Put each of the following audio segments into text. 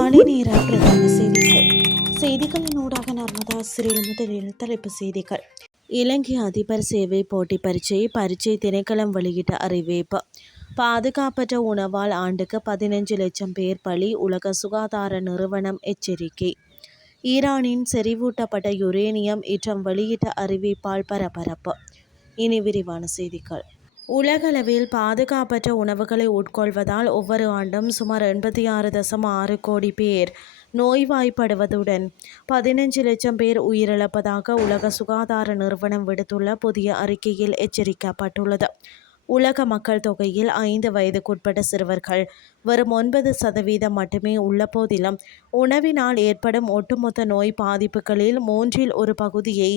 காலை நேர பிரதான செய்திகளின் ஊடாக நர்மதா சிறில் முதலில் தலைப்பு செய்திகள். இலங்கை அதிபர் சேவை போட்டி பரீட்சை திணைக்களம் வெளியிட்ட அறிவிப்பு. பாதுகாப்பற்ற உணவால் ஆண்டுக்கு 15 லட்சம் பேர் பலி, உலக சுகாதார நிறுவனம் எச்சரிக்கை. ஈரானின் செறிவூட்டப்பட்ட யுரேனியம் ஈற்றம் வெளியிட்ட அறிவிப்பால் பரபரப்பு. இனி விரிவான செய்திகள். உலகளவில் பாதுகாப்பற்ற உணவுகளை உட்கொள்வதால் ஒவ்வொரு ஆண்டும் சுமார் 86.6 கோடி பேர் நோய்வாய்ப்படுவதுடன் 15 லட்சம் பேர் உயிரிழப்பதாக உலக சுகாதார நிறுவனம் விடுத்துள்ள புதிய அறிக்கையில் எச்சரிக்கப்பட்டுள்ளது. உலக மக்கள் தொகையில் 5 வயதுக்குட்பட்ட சிறுவர்கள் வெறும் 9% மட்டுமே உள்ள போதிலும் உணவினால் ஏற்படும் ஒட்டுமொத்த நோய் பாதிப்புகளில் 1/3 பகுதியை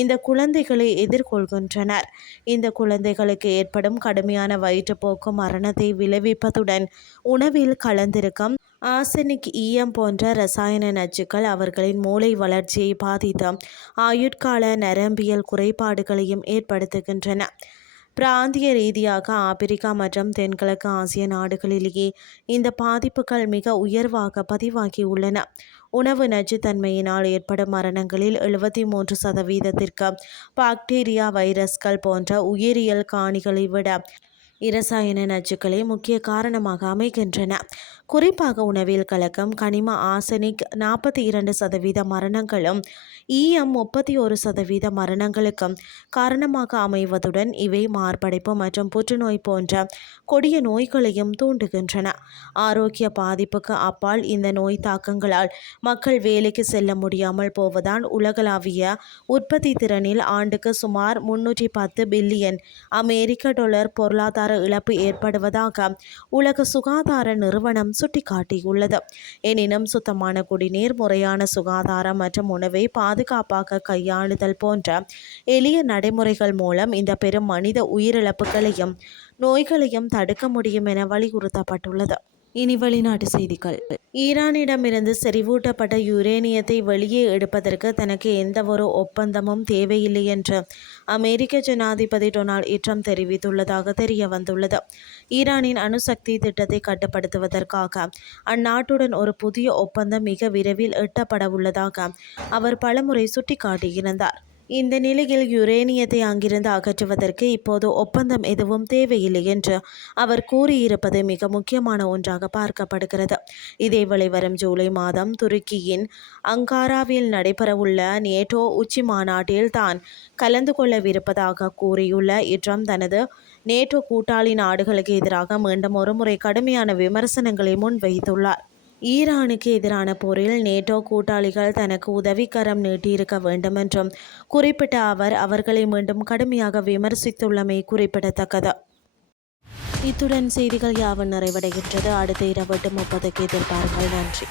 இந்த குழந்தைகளை எதிர்கொள்கின்றனர். இந்த குழந்தைகளுக்கு ஏற்படும் கடுமையான வயிற்றுப்போக்கு மரணத்தை விளைவிப்பதுடன் உணவில் கலந்திருக்கும் ஆர்சனிக், ஈயம் போன்ற இரசாயன நச்சுக்கள் அவர்களின் மூளை வளர்ச்சியை பாதித்து ஆயுட்கால நரம்பியல் குறைபாடுகளையும் ஏற்படுத்துகின்றன. பிராந்திய ரீதியாக ஆப்பிரிக்கா மற்றும் தென்கிழக்கு ஆசிய நாடுகளிலேயே இந்த பாதிப்புகள் மிக உயர்வாக பதிவாகியுள்ளன. உணவு நச்சுத்தன்மையினால் ஏற்படும் மரணங்களில் 73% பாக்டீரியா, வைரஸ்கள் போன்ற உயிரியல் காரணிகளை விட இரசாயன நச்சுக்களே முக்கிய காரணமாக அமைகின்றன. குறிப்பாக உணவில் கலக்கும் கனிம ஆர்சனிக் 42% மரணங்களும் ஈயம் 31% மரணங்களுக்கும் காரணமாக அமைவதுடன் இவை மார்படைப்பு மற்றும் புற்றுநோய் போன்ற கொடிய நோய்களையும் தூண்டுகின்றன. ஆரோக்கிய பாதிப்புக்கு அப்பால் இந்த நோய் தாக்கங்களால் மக்கள் வேலைக்கு செல்ல முடியாமல் போவதால் உலகளாவிய உற்பத்தி திறனில் ஆண்டுக்கு சுமார் 310 பில்லியன் அமெரிக்க டாலர் பொருளாதார இழப்பு ஏற்படுவதாக உலக சுகாதார நிறுவனம் சுட்டிக்காட்டியுள்ளது. எனினும் சுத்தமான குடிநீர், முறையான சுகாதாரம் மற்றும் உணவை பாதுகாப்பாக கையாளுதல் போன்ற எளிய நடைமுறைகள் மூலம் இந்த பெரும் மனித உயிரிழப்புகளையும் நோய்களையும் தடுக்க முடியும் என வலியுறுத்தப்பட்டுள்ளது. இனி வெளிநாட்டு செய்திகள். ஈரானிடமிருந்து செறிவூட்டப்பட்ட யுரேனியத்தை வெளியே எடுப்பதற்கு தனக்கு எந்தவொரு ஒப்பந்தமும் தேவையில்லை என்று அமெரிக்க ஜனாதிபதி டொனால்ட் ட்ரம்ப் தெரிவித்துள்ளதாக தெரிய வந்துள்ளது. ஈரானின் அணுசக்தி திட்டத்தை கட்டுப்படுத்துவதற்காக அந்நாட்டுடன் ஒரு புதிய ஒப்பந்தம் மிக விரைவில் எட்டப்படவுள்ளதாக அவர் பலமுறை சுட்டிக்காட்டியிருந்தார். இந்த நிலையில் யுரேனியத்தை அங்கிருந்து அகற்றுவதற்கு இப்போது ஒப்பந்தம் எதுவும் தேவையில்லை என்று அவர் கூறியிருப்பது மிக முக்கியமான ஒன்றாக பார்க்கப்படுகிறது. இதேவேளை வரும் ஜூலை மாதம் துருக்கியின் அங்காராவில் நடைபெறவுள்ள நேட்டோ உச்சி மாநாட்டில் தான் கலந்து கொள்ளவிருப்பதாக கூறியுள்ள ட்ரம்ப் தனது நேட்டோ கூட்டாளி நாடுகளுக்கு எதிராக மீண்டும் ஒருமுறை கடுமையான விமர்சனங்களை முன்வைத்துள்ளார். ஈரானுக்கு எதிரான போரில் நேட்டோ கூட்டாளிகள் தனக்கு உதவிக்கரம் நீட்டியிருக்க வேண்டும் என்றும் குறிப்பிட்ட அவர் அவர்களை மீண்டும் கடுமையாக விமர்சித்துள்ளமை குறிப்பிடத்தக்கது. இத்துடன் செய்திகள் யாவும் நிறைவடைகின்றது. அடுத்த இரவு 8:30 எதிர்பாருங்கள். நன்றி.